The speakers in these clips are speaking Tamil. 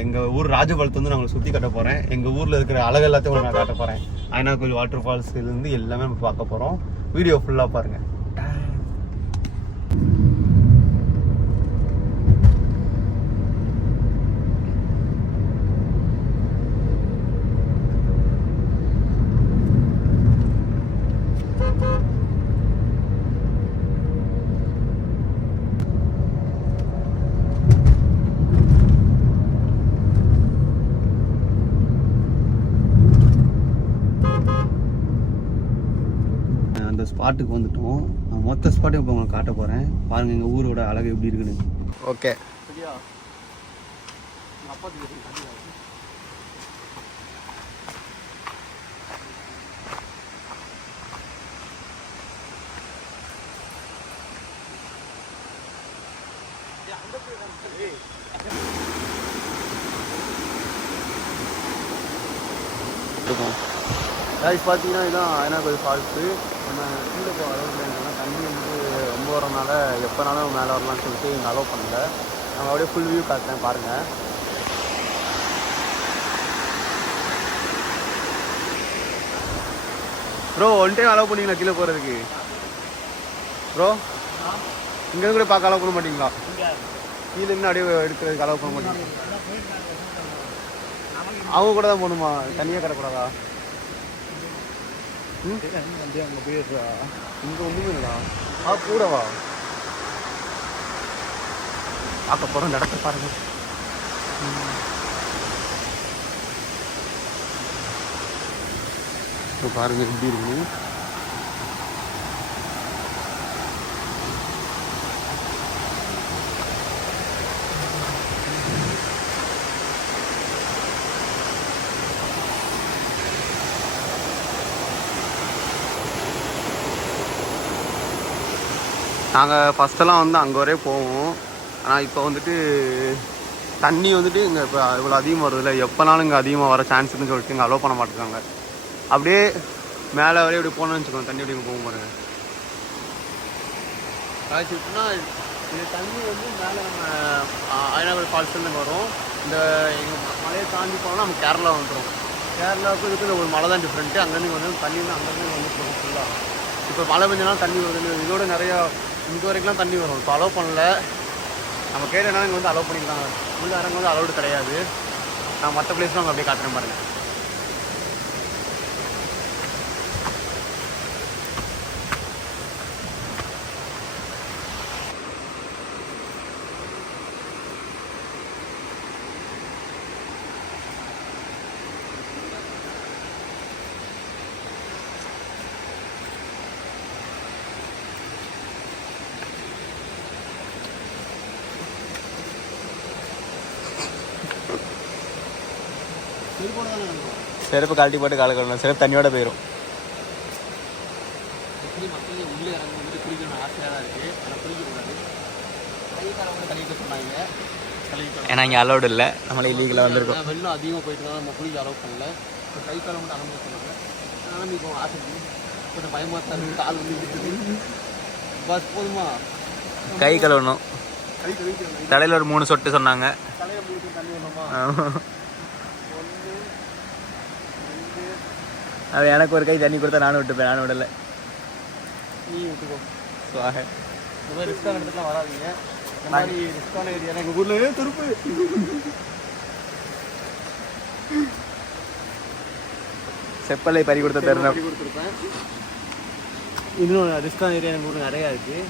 எங்கள் ஊர் ராஜபாளையத்தை வந்து நான் உங்களை சுற்றி காட்ட போகிறேன். எங்கள் ஊரில் இருக்கிற அழகு எல்லாத்தையும் நான் காட்ட போகிறேன். ஐநா கோயில் வாட்டர் ஃபால்ஸ்லேருந்து எல்லாமே நம்ம பார்க்க போகிறோம். வீடியோ ஃபுல்லாக பாருங்கள். ஸ்பாட்டுக்கு வந்துட்டோம். நான் மொத்த ஸ்பாட்டையும் இப்போ உங்களுக்கு காட்ட போகிறேன். பாருங்கள் எங்கள் ஊரோட அழகு எப்படி இருக்குன்னு. ஓகே பார்த்தீங்கன்னா இதுதான் ஐநா கோயில் ஃபால்ஸு. நம்ம கீழே போக அலோவ் பண்ணாங்கன்னா தண்ணி வந்து ரொம்ப வரனால எப்போனாலும் மேலே வரலாம்னு சொல்லிட்டு இங்கே அலோவ் பண்ணல. நம்ம அப்படியே ஃபுல் வியூ காட்டுறேன் பாருங்கள். ப்ரோ ஒன் டைம் அலோவ் பண்ணிங்களா கீழே போகிறதுக்கு? ப்ரோ இங்கே கூட பார்க்க அலோவ் பண்ண மாட்டிங்களா? கீழே இருந்து அப்படியே எடுக்கிறதுக்கு அலோவ் பண்ண மாட்டீங்களா? அவங்க கூட தான் போகணுமா? தனியாக கிடக்கூடாதா? அங்கே போயிடுறா. இங்கே ஒன்றுமே இல்லைடா. கூடவா பார்க்க போகிறோம். நடக்க பாருங்க. இப்போ பாருங்க எப்படி இருக்கு. நாங்கள் ஃபஸ்ட்டெல்லாம் வந்து அங்கே வரையே போவோம். ஆனால் இப்போ வந்துட்டு தண்ணி வந்துட்டு இங்கே இப்போ இவ்வளோ அதிகமாக வருதில்ல, எப்போனாலும் இங்கே அதிகமாக வர சான்ஸ் இருக்குன்னு சொல்லிட்டு இங்கே அலோவ் பண்ண மாட்டேங்காங்க. அப்படியே மேலே வரையும் இப்படி போகணுன்னு வச்சுக்கோங்க, தண்ணி அப்படி போக பாருங்க. ஆச்சுன்னா இது தண்ணி வந்து மேலே நம்ம ஐநாகோயில் ஃபால்ஸ்லேருந்து வரும். இந்த எங்கள் மலையை தாண்டி போனோம்னா நம்ம கேரளா வந்துடும். கேரளாவுக்கு இதுக்கு இந்த ஒரு மலை தான் டிஃப்ரெண்ட்டு. அங்கேருந்து வந்து தண்ணி வந்து அங்கேருந்து வந்து போகும் ஃபுல்லாக. இப்போ மழை பெஞ்சனாலும் தண்ணி வருது. இதோட நிறையா இங்கே வரைக்கும்லாம் தண்ணி வரும். இப்போ அலோவ் பண்ணல. நம்ம கேட்டனால இங்கே வந்து அலோவ் பண்ணிக்கலாம். உள்ள அரங்க வந்து அலோடு கிடையாது. நான் மற்ற பிளேஸ்லாம் அவங்க அப்படியே காட்டுறேன் பாருங்கள். செருப்பு கழட்டி போட்டு காலை கழணும். செருப்பு தண்ணியோட போயிடும். உள்ளே இறங்க வந்து குளிக்கணும் ஆசையாக தான் இருக்குது. ஆனால் குளிக்கக்கூடாது. கழுவிட்டு சொன்னாங்க. ஏன்னா இங்கே அலோடு இல்லை. நம்மளே இல்லீகலாக வந்துருக்கோம். வெள்ளம் அதிகமாக போயிட்டு தான் நம்ம குளிக்க அலோவ் பண்ணல. இப்போ கை காலம் மட்டும் அனுமதி சொன்னாங்க. அதனால் இப்போ ஆசை கொஞ்சம் பயமாக தான் இருக்குது. கால் வந்து இருக்குது. பஸ் போதுமா? கை கழுவணும். கை கழுவிக்கணும். தலையில் ஒரு 3 சொட்டு சொன்னாங்க. தலையில் 3 சொட்டு தண்ணி வேணுமா? அவன் எனக்கு ஒரு கை தண்ணி கொடுத்தா நானும் விட்டுப்பேன். நானும் விடலை. நீ விட்டுக்கோ. இந்த மாதிரி ரிஸ்கான இடத்துக்குலாம் வராதிங்க. இந்த மாதிரி ரிஸ்கான ஏரியா எங்கள் ஊரில் துருப்பு. செப்பலை பறி கொடுத்த தருணம் கொடுத்துருப்பேன். இன்னும் ரிஸ்கான ஏரியா எங்கள் ஊரில் நிறையா இருக்குது.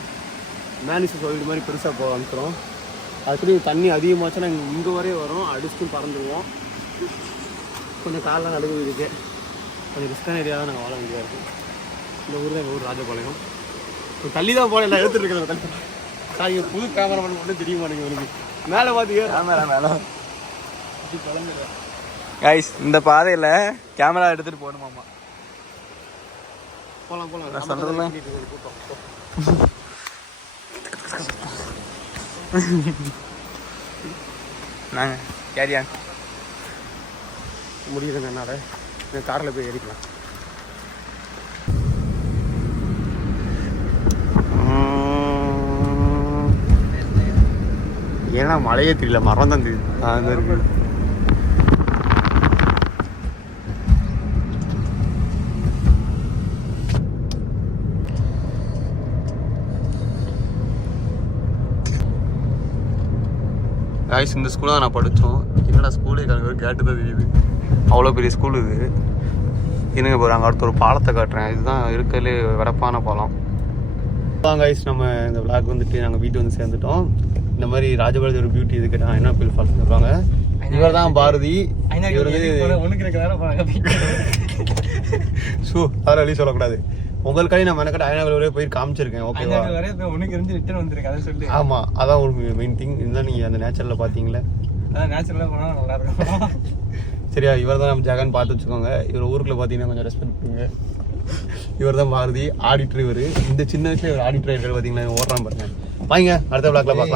மேனிஸ் கோவில் மாதிரி பெருசாக போக அனுப்புகிறோம். அதுக்குள்ளே தண்ணி அதிகமாச்சுன்னா இங்கே வரையே வரும். அடிச்சுட்டு பறந்துடுவோம். கொஞ்சம் காலெலாம் நடுவு இருக்குது. கொஞ்சம் ரிஸ்கான ஏரியா தான் நாங்கள் வாழ வேண்டியதாக இருக்கும். இந்த ஊர் தான் எங்கள் ஊர் ராஜபாளையம். இப்போ தள்ளி தான் போல எல்லாம் எடுத்துகிட்டு இருக்கிறேன். தள்ளி சார் புது கேமராமேன் மட்டும் தெரியுமா நீங்கள் எனக்கு மேலே பார்த்துக்க கேமரா மேலே கிளம்புறேன். கைஸ் இந்த பாதையில் கேமரா எடுத்துகிட்டு போகணுமாம்மா. போகலாம் போகலாம் சொல்கிறதுலாம் நாங்கள் கேரியான் முடியுதுங்க. என்னால் காரில் போய் ஏறிக்கலாம். ஏன்னா மழையே தெரியல, மரம் தான் தெரியுது. இருக்கு காய்ஸ் இந்த ஸ்கூலில் தான் நான் படித்தோம். என்னடா ஸ்கூலே கேட்டு தான் தெரியுது, அவ்வளோ பெரிய ஸ்கூல் இது. இன்னுங்க போகிறாங்க. அடுத்த ஒரு பாலத்தை காட்டுறேன். இதுதான் இருக்கிறதுலே வரப்பான பாலம். காய்ஸ் நம்ம இந்த விளாக் வந்துட்டு நாங்கள் வீட்டு வந்து சேர்ந்துட்டோம். இந்த மாதிரி ராஜபாளையத்தில் ஒரு பியூட்டி இதுக்கு ஐனாப்பிள் ஃபால்ஸ் சொல்லுவாங்க. இவர் தான் பாரதி. இவர் வந்து ஷூ வேறு வழி சொல்லக்கூடாது. உங்களுக்காக நான் மெனக்கட்ட ஐநாவில் வரைய போய் காமிச்சிருக்கேன். ஓகேவா? ஆமாம், அதான் ஒரு மெயின் திங். இதுதான் நீங்கள் அந்த நேச்சுரலில் பார்த்தீங்களே, சரியா? இவர் தான் நம்ம ஜெகன் பார்த்து வச்சுக்கோங்க. இவர் ஊருக்குள்ள பார்த்தீங்கன்னா கொஞ்சம் ரெஸ்பெக்ட் பண்ணுங்க. இவர் தான் பாரதி, ஆடிட்டர். இவர் இந்த சின்ன வயசுல இவர் ஆடிட்டர் இருக்காரு. பார்த்தீங்களா, ஓடுறான் பாருங்க. வாங்க அடுத்த விளாக்ல பார்க்கலாம்.